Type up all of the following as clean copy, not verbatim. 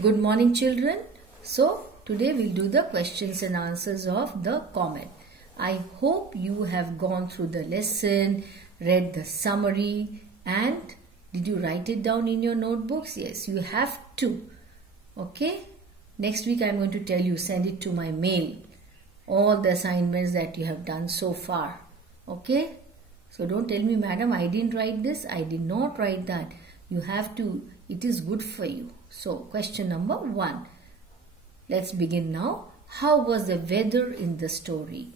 Good morning, children. So today we'll do the questions and answers of the comet. I hope you have gone through the lesson, read the summary, and did you write it down in your notebooks? Yes, you have to. Okay. Next week I'm going to tell you, send it to my mail, all the assignments that you have done so far. Okay. So don't tell me, madam, I didn't write this. I did not write that. You have to. It is good for you. So question number 1. Let's begin now. How was the weather in the story?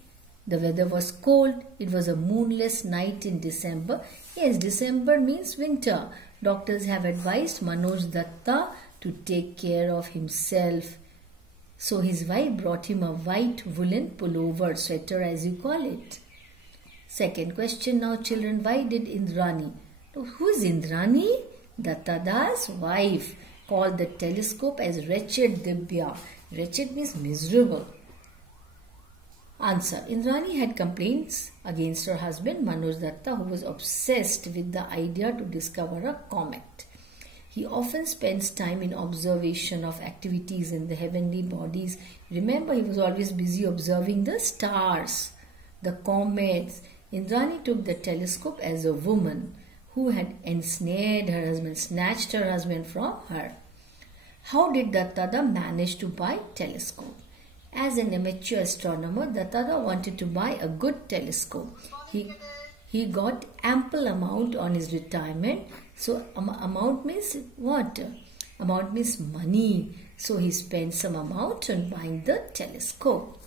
The weather was cold. It was a moonless night in December. Yes, December means winter. Doctors have advised Manoj Datta to take care of himself. So his wife brought him a white woolen pullover, sweater as you call it. Second question now, children. Why did Indrani? Who is Indrani? Dattada's wife called the telescope as Wretched Dibya. Wretched means miserable. Answer. Indrani had complaints against her husband Manoj Datta, who was obsessed with the idea to discover a comet. He often spends time in observation of activities in the heavenly bodies. Remember, he was always busy observing the stars, the comets. Indrani took the telescope as a woman who had ensnared her husband, snatched her husband from her. How did Dattada manage to buy telescope? As an amateur astronomer, Dattada wanted to buy a good telescope. He got ample amount on his retirement. So amount means what? Amount means money. So he spent some amount on buying the telescope.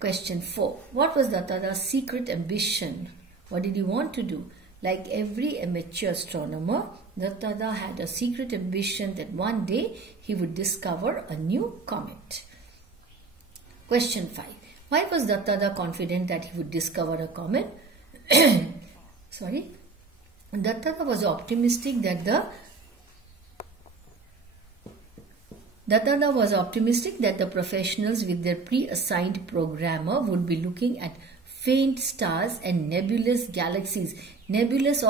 Question 4. What was Dattada's secret ambition? What did he want to do? Like every amateur astronomer, Dattada had a secret ambition that one day he would discover a new comet. Question 5. Why was Dattada confident that he would discover a comet? Sorry. Dattada was optimistic that the professionals with their pre-assigned programmer would be looking at faint stars and nebulous galaxies. Nebulous,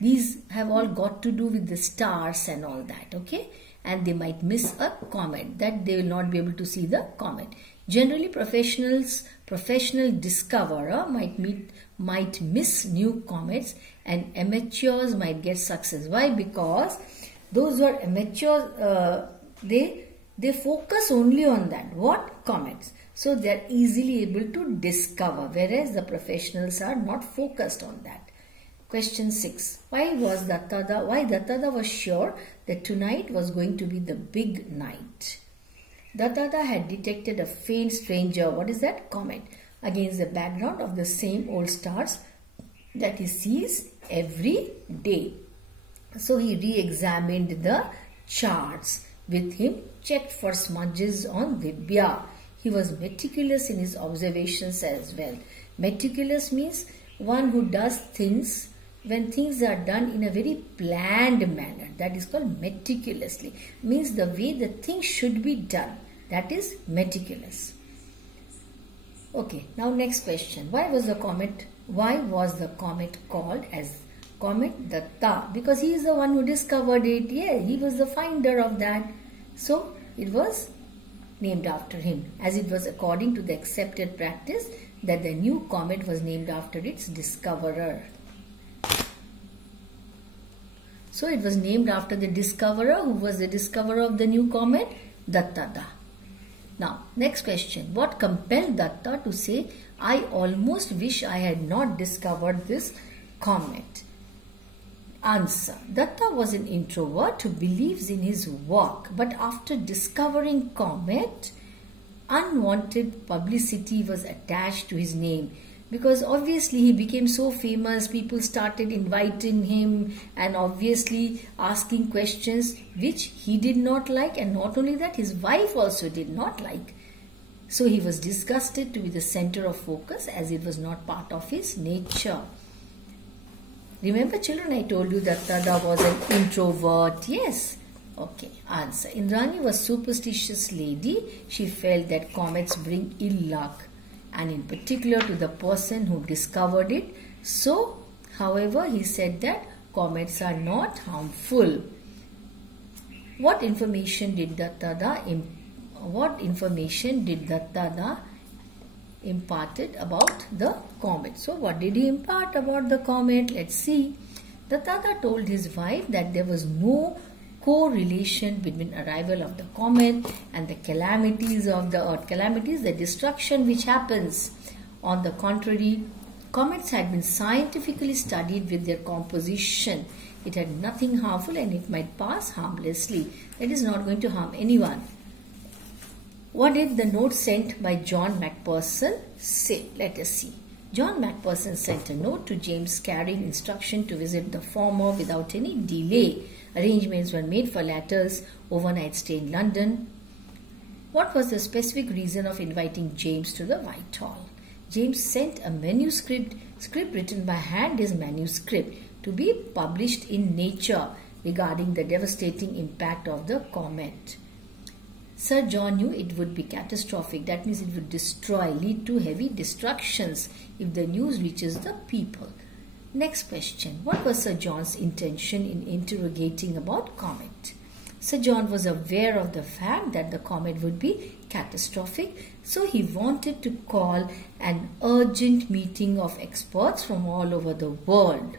these have all got to do with the stars and all that, okay? And they might miss a comet, that they will not be able to see the comet. Generally, professional discoverer might miss new comets, and amateurs might get success. Why? Because those who are amateurs, they focus only on that. What? Comets. So they are easily able to discover, whereas the professionals are not focused on that. Question 6. Why Dattada was sure that tonight was going to be the big night? Dattada had detected a faint stranger, what is that? Comet, against the background of the same old stars that he sees every day. So he re-examined the charts with him, checked for smudges on Dibya. He was meticulous in his observations as well. Meticulous means one who does things when things are done in a very planned manner. That is called meticulously. Means the way the thing should be done. That is meticulous. Okay, now next question. Why was the comet called as Comet Datta? Because he is the one who discovered it. Yeah, he was the finder of that. So it was named after him, as it was according to the accepted practice that the new comet was named after its discoverer. So it was named after the discoverer. Who was the discoverer of the new comet? Dattada. Now, next question. What compelled Datta to say, I almost wish I had not discovered this comet? Answer. Datta was an introvert who believes in his work, but after discovering comet, unwanted publicity was attached to his name. Because obviously he became so famous, people started inviting him and obviously asking questions which he did not like, and not only that, his wife also did not like. So he was disgusted to be the center of focus, as it was not part of his nature. Remember, children, I told you that Dattada was an introvert. Yes. Okay. Answer. Indrani was a superstitious lady. She felt that comets bring ill luck, and in particular to the person who discovered it. So, however, he said that comets are not harmful. What information did Dattada imparted about the comet? So what did he impart about the comet? Let's see. Dattada told his wife that there was no correlation between arrival of the comet and the calamities of the earth. Calamities, the destruction which happens. On the contrary, comets had been scientifically studied with their composition. It had nothing harmful and it might pass harmlessly. It is not going to harm anyone. What did the note sent by John Macpherson say? Let us see. John Macpherson sent a note to James carrying instruction to visit the former without any delay. Arrangements were made for latter's overnight stay in London. What was the specific reason of inviting James to the Whitehall? James sent a manuscript written by hand, his manuscript, to be published in Nature regarding the devastating impact of the comet. Sir John knew it would be catastrophic. That means it would destroy, lead to heavy destructions if the news reaches the people. Next question. What was Sir John's intention in interrogating about comet? Sir John was aware of the fact that the comet would be catastrophic, so he wanted to call an urgent meeting of experts from all over the world.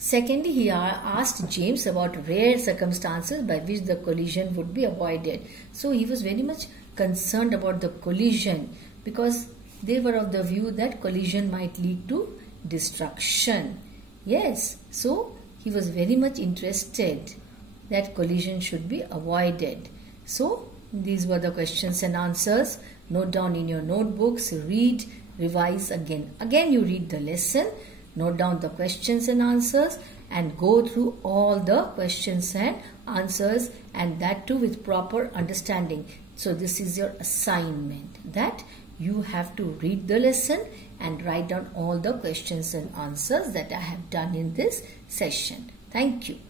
Secondly, he asked James about rare circumstances by which the collision would be avoided. So he was very much concerned about the collision because they were of the view that collision might lead to destruction. Yes, so he was very much interested that collision should be avoided. So these were the questions and answers. Note down in your notebooks, read, revise again. Again you read the lesson. Note down the questions and answers and go through all the questions and answers, and that too with proper understanding. So this is your assignment, that you have to read the lesson and write down all the questions and answers that I have done in this session. Thank you.